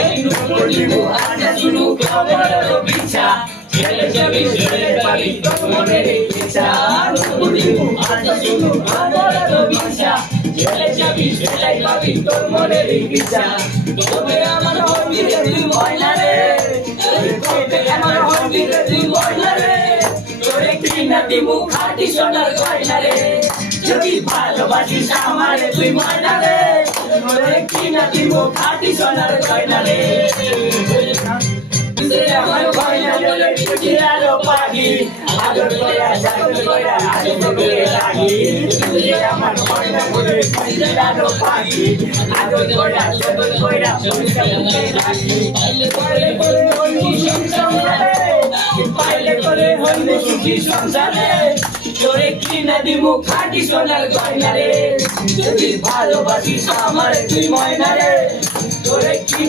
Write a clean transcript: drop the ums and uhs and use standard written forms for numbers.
এই নুপুর দিব আজা শুনু কবরের বিছা ছেলে যাবি ছেলে পাবি তোর মনের ইচ্ছা নুপুর দিব আজা শুনু কবরের বিছা ছেলে যাবি ছেলে পাবি তোর মনের ইচ্ছা তবে আমার হবি রে তুই ময়না রে তবে আমার হবি রে তুই ময়না রে তোরে কিনা দিমু খাঁটি সোনার গয়না রে যদি ভালোবাসিস আমারে তুই ময়না রে তোরে কিনা দিমু খাঁটি সোনার গয়না রে আমার গয়না বলে তুই আরো পাগি আদর কইরা জাদর কইরা আদর করে লাগি তুই আমার গয়না বলে তুই আরো পাগি আদর কইরা জাদর কইরা পয়সা মুখে লাগি পাইলে করে হইনি সংসারে পাইলে করে হইনি সুখী সংসারে তোরে কিনা দিমু খাঁটি সোনার গয়না রে যদি ভালোবাসিস আমারে তুই ময়না রে তোরে